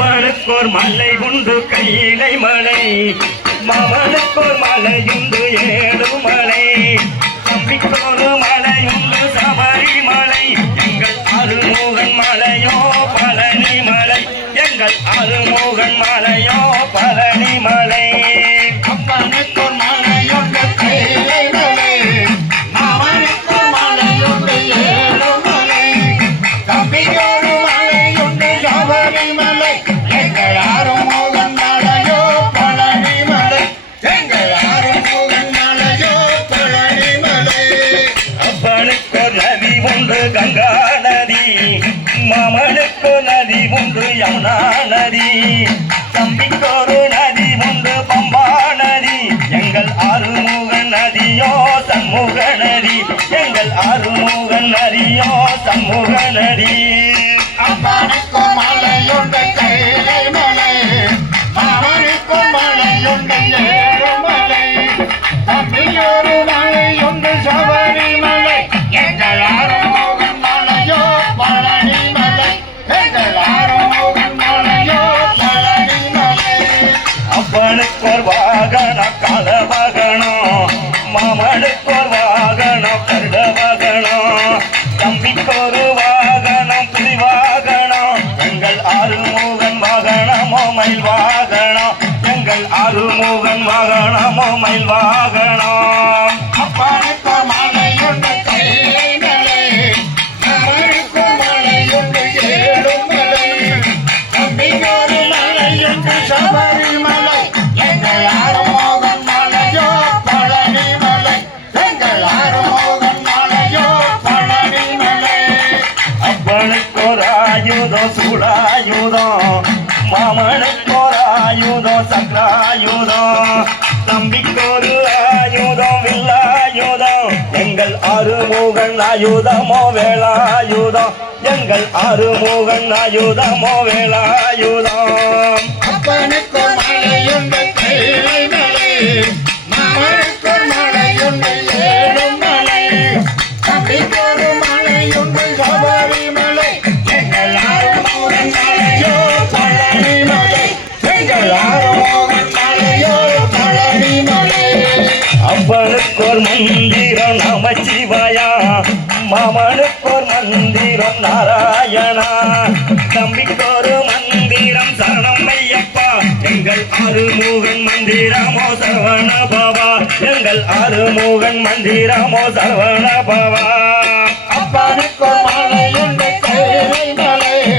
அப்பனுக்கோர் மலை உண்டு கையிலை மலை, மாமனுக்கோர் மலையுண்டு ஏழுமலை, தம்பிக்கோரு மலையுண்டு சபரிமலை, எங்கள் அருமுகன் மலையோ பழனி மலை, எங்கள் அருமுகன் மலையோ பழனி மலை. அப்பனுக்கோர் மலையுண்டு கையிலை மலை, மாமனுக்கோர் மலையுண்டு ஏழுமலை, தம்பிக்கோரு மலையுண்டு சபரிமலை, எங்கள் அருமுகன் மலையோ பழனி மலை, எங்கள் அருமுகன் மலையோ பழனி மலை. அப்பனுக்கோர் நதி உண்டு கங்கா நதி, மாமனுக்கு நதி உண்டு யமுனா நதி, தம்பிக்கோரு நதி உண்டு பம்பா நதி, எங்கள் அருமுகன் நதியோ சண்முக நதி, எங்கள் அருமுகன் நதியோ சண்முக நதி. அப்பனுக்கோர் மலையுண்டு கையிலை மலை, மாமனுக்கோர் மலையுண்டு ஏழுமலை, தம்பிக்கோரு மலையுண்டு சபரிமலை, எங்கள் அருமுகன் மலையோ பழனி மலை, எங்கள் அருமுகன் மலையோ பழனி மலை. அப்பனுக்கோர் வாகனம் கால வாகனம், மாமனுக்கோர் வாகனம் கருட வாகனம், தம்பிக்கோரு வாகனம் புலி வாகனம், எங்கள் அருமுகன் வாகனமோ மயில் வாகனம், எங்கள் அருமுகன் வாகனமோ மயில் வாகனம். அப்பனுக்கோர் மலையுண்டு கையிலை மலை, மாமனுக்கோர் மலையுண்டு ஏழுமலை, தம்பிக்கோரு மலையுண்டு சபரிமலை, எங்கள் அருமுகன் மலையோ பழனி மலை, எங்கள் அருமுகன் மலையோ பழனி மலை. அப்பனுக்கோர் ஆயுதம் சூடாயுதம், மாமனுக்கோர் ஆயுதம் சக்கராயுதம், தம்பிக்கோரு ஆயுதம் வில்லாயுதம், எங்கள் அருமுகன் ஆயுதமோ வேலாயுதம், எங்கள் அருமுகன் ஆயுதமோ வேலாயுதம். அப்பனுக்கோர் மலையுண்டு கையிலை மலை, மாமனுக்கோர் மலையுண்டு ஏழுமலை, தம்பிக்கோரு மலையுண்டு சபரிமலை, எங்கள் அருமுகன் மலையோ பழனி மலை, எங்கள் அருமுகன் மலையோ பழனி மலை. அப்பனுக்கோர் மந்திரம் நமச்சிவாயா, மாமனுக்கோர் மந்திரம் நாராயணா, தம்பிக்கோரு மந்திரம் சரணம் ஐயப்பா, எங்கள் அருமுகன் மந்திரமோ சரவண பவா, எங்கள் அருமுகன் மந்திரமோ சரவண பவா. அப்பனுக்கோர் மலையுண்டு